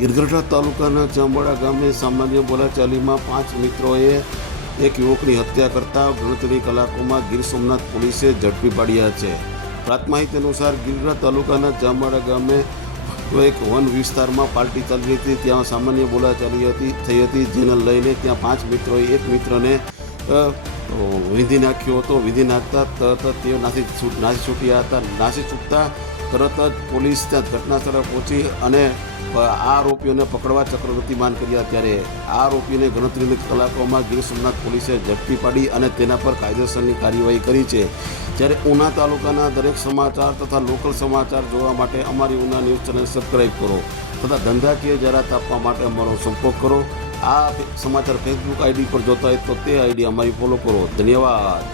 ગીરગઢડા તાલુકાના જાંબોડા ગામે સામાન્ય બોલાચાલીમાં 5 મિત્રોએ એક યુવકની હત્યા કરતા ગણતરીની કલાકોમાં ગીર સોમનાથ પોલીસે ઝડપી પાડ્યા છે. પ્રાપ્ત માહિતી અનુસાર ગીરગઢડા તાલુકાના જાંબોડા ગામે એક વન વિસ્તારમાં પાર્ટી ચાલી હતી. ત્યાં સામાન્ય બોલાચાલી થઈ હતી, જેને લઈને ત્યાં 5 મિત્રોએ એક મિત્રને વીંધી નાખ્યો હતો. વીંધી નાખતા તરત તેઓ નાસી છૂટ્યા હતા. નાસી છૂટતા તરત જ પોલીસ ત્યાં ઘટના સ્થળે પહોંચી અને આ આરોપીઓને પકડવા ચક્રવર્તીમાન કર્યા. ત્યારે આ આરોપીને ગણતરીની કલાકોમાં ગીર સોમનાથ પોલીસે ઝડપી પાડી અને તેના પર કાયદેસરની કાર્યવાહી કરી છે. જ્યારે ઉના તાલુકાના દરેક સમાચાર તથા લોકલ સમાચાર જોવા માટે અમારી ઉના ન્યૂઝ ચેનલ સબસ્ક્રાઈબ કરો તથા ધંધાકીય જાહેરાત આપવા માટે અમારો સંપર્ક કરો. આ સમાચાર ફેસબુક આઈડી પર જોતા હોય તો તે આઈડી અમારી ફોલો કરો. ધન્યવાદ.